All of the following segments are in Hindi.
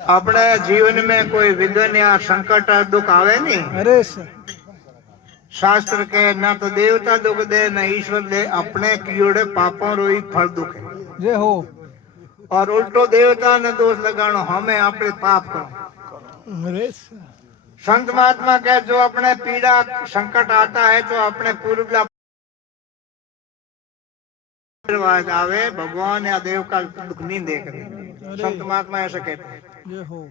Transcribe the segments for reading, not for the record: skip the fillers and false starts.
अपने जीवन में कोई विघ्न या संकट दुख आवे नहीं। अरे शास्त्र के न तो देवता दुख दे न ईश्वर दे, अपने कियोड़े पापों रो ही फल दुख है। जय हो। और उल्टो देवता ने दोष लगानो हमें अपने पाप करो। अरे संत महात्मा के जो अपने पीड़ा संकट आता है तो अपने पूर्व आवे, भगवान या देव का दुख नहीं देख रहे। संत महात्मा ऐसा कहते हैं। जय हो।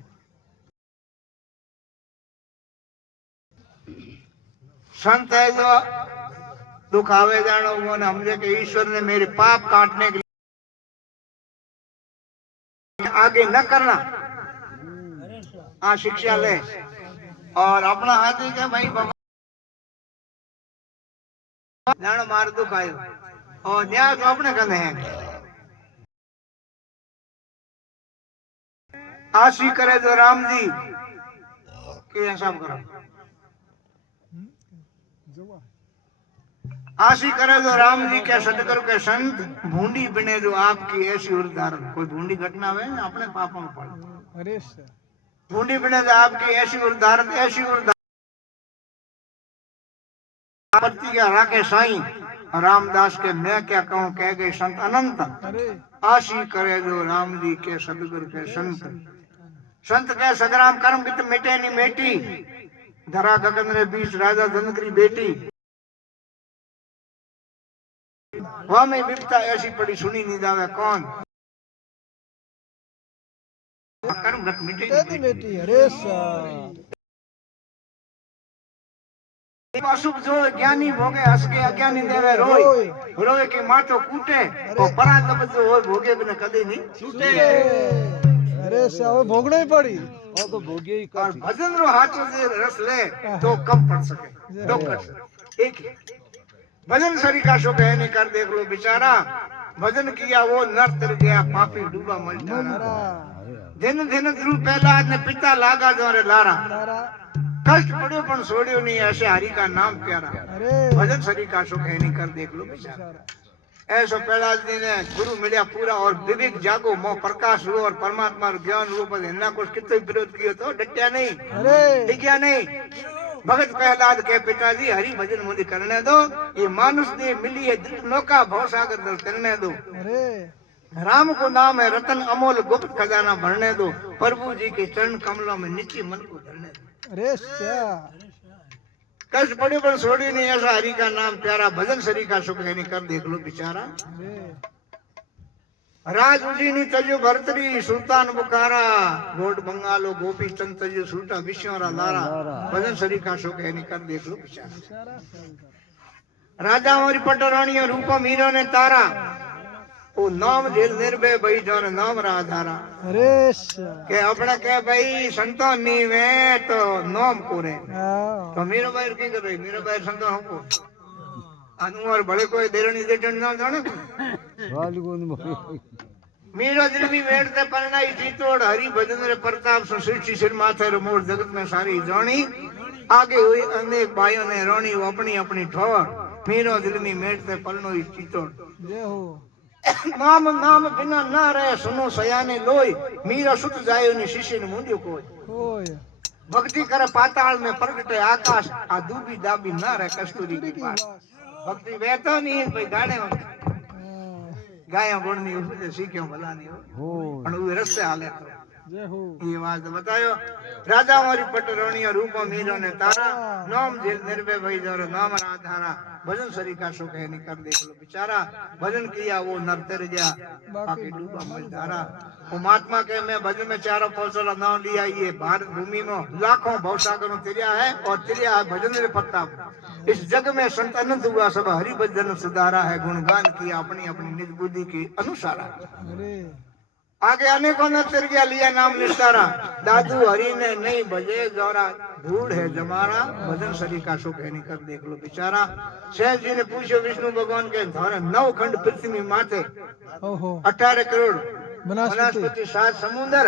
संत है जो दुख आवे जानो वो ने समझे कि ईश्वर ने मेरे पाप काटने के लिए आगे न करना, आ शिक्षा ले और अपना हाथी के भाई भगवान जानो मार दुख आयो और न्याय तो अपने कहने हैं। आशी करे जो राम जी के ऐसा करो, आशी करे जो राम जी के सतगुरु के संत, भूंडी बने जो आपकी ऐसी उदाहरण। कोई भूंडी घटना है अपने पापों में पड़े। अरे भूंडी बने जो आपकी ऐसी उदाहरण, ऐसी उदाहरण क्या राके साईं रामदास के मैं क्या कहूँ कह गए संत अनंत। आशी करे जो राम जी के सतगुरु के संत, संत के सगराम कर्म बित मिटे नहीं मेटी, धरा गगन रे बीच राजा जनकरी बेटी। वहां में विपता ऐसी पड़ी सुनी नहीं जावे कौन, कर्म गत मिटे नहीं बेटी। अरे अशुभ जो ज्ञानी भोगे हंस के, अज्ञानी देवे रोए, रोए के माथो कूटे, तो परागम जो हो भोगे बिना कदे नहीं छूटे। अरे साहब भोगना ही पड़ी। और तो भोगे ही और भजन रो हाथों से रस ले तो कम पड़ सके, तो कर सके। एक भजन सरी का शोक है नहीं कर देख लो बेचारा, भजन किया वो नर तर गया पापी डूबा मल जारा। दिन दिन ध्रुव पहला ने पिता लागा जो रे लारा, कष्ट पड़ो पण छोड़ियो नहीं ऐसे हरि का नाम प्यारा। भजन सरी का शोक है नहीं कर देख लो बेचारा। ऐसा प्रहलाद जी ने गुरु मिलिया पूरा और विवेक जागो मोह प्रकाश हुआ और परमात्मा ज्ञान रूप इन्ना कुछ कितना विरोध किया तो डटिया नहीं, डिग्या नहीं। भगत प्रहलाद के पिताजी हरि भजन मुझे करने दो, ये मानुष ने मिली है दिल नौका भवसागर दल करने दो। राम को नाम है रतन अमोल गुप्त खजाना भरने दो, प्रभु जी के चरण कमलों में नीचे मन को धरने दो। कष्ट पड़े पर छोड़ी नहीं ऐसा हरि का नाम प्यारा, भजन सरी का सुख है नहीं कर देख लो बेचारा। राज उजीनी तजो भरतरी सुल्तान बुखारा, गोड बंगालो गोपी चंद तजो सुल्ता विश्वरा लारा, भजन सरी का सुख है नहीं कर देख लो बेचारा। राजा और पटरानी रूपा मीरो ने तारा, वो नाम जेल निर्भय भाई जो नाम राधारा। अरे के अपना के भाई संतों नहीं वे तो नाम कोरे, तो मेरा भाई की कर रही मेरा भाई संतों हमको अनुवर बड़े कोई देरनी देटन ना जाने मेरा दिल भी बैठते परनाई जीतोड़ हरि भजन रे प्रताप सो सृष्टि सिर माथे रे मोर जगत में सारी जानी। आगे हुई अनेक भाइयों ने रोनी अपनी अपनी ठोर, मेरा दिल में बैठते पलनो जीतोड़। नाम नाम बिना ना रहे सुनो सयाने लोई, मीरा सुत जायो नि शिष्य ने मुंडियो कोई। भक्ति करे पाताल में प्रगटे आकाश, आ दूबी दाबी ना रहे कस्तूरी के पास। भक्ति वहतो नहीं भाई गाने गाया गुण नहीं उसमें सीखियो भला नहीं हो पण वो रस्ते हाले तो ये बात बतायो। राजा हमारी पटरोनिया रूप मीरो ने तारा, नाम जेल निर्भय भाई जो नाम राधारा, भजन सरी का सुख है नहीं कर देख लो बेचारा। भजन किया वो नर तर गया बाकी डूबा मझधारा। वो महात्मा के मैं भजन में चारों पौसला नाम लिया, ये भारत भूमि में लाखों भवसागरों तिरिया है और तिरिया है भजन रे प्रताप। इस जग में संत अनंत हुआ सब हरि भजन सुधारा है, गुणगान किया अपनी अपनी निज बुद्धि के अनुसारा। आगे अनेकों ने तिर गया लिया नाम निस्तारा, दादू हरि ने नहीं भजे गौरा धूड़ है जमारा, भजन सरी का सुख है नहीं कर देख लो बेचारा। सहज जी ने पूछो विष्णु भगवान के धोरे 9 खंड पृथ्वी माथे, 18 करोड़ वनस्पति 7 समुद्र,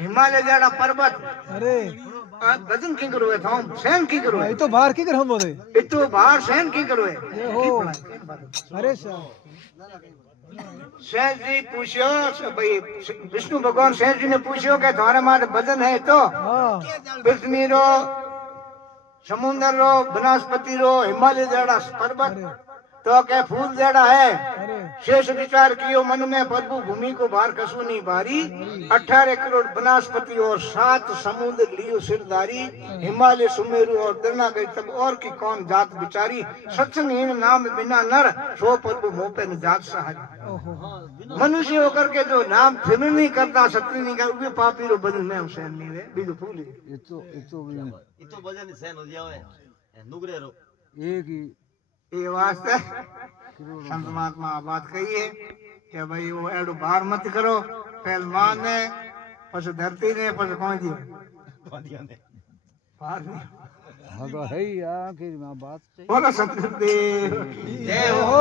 हिमालय जड़ा पर्वत। अरे भजन की करो था सहन की करो, ये तो बाहर की कर हम बोले, ये तो बाहर सहन की करो है। अरे शेष जी पूछो भाई विष्णु भगवान शेष जी ने पूछो कि तुम्हारे मारे भजन है तो हाँ पृथ्वी रो समुद्र रो वनस्पति रो हिमालय जड़ा पर्वत तो के फूल जड़ा है अरे शेष विचार कियो मन में प्रभु भूमि को भार कसू नहीं भारी 18 करोड़ वनस्पति और 7 समुद्र लियो सिरदारी हिमालय सुमेरु और दरना गई तब और की कौन जात बिचारी सत्संगहीन नाम बिना नर सो प्रभु मोपे न जात सहारी ओहो मनुष्य होकर के जो नाम फिर नहीं करता सत्य नहीं कर उगे पापी रो बदल में हुसैन नहीं रे बीजो फूल એ તો બધાની સેન હોજી આવે એ નુગરે રો एक ही ये वास्ते संत महात्मा बात कही है कि भाई वो एडो भार मत करो पहल मान ने पस धरती ने पस कौन दियो બાંધ્યાને भार नहीं हाँ तो है ही आखिर में बात बोला सतगुरुदेव જય હો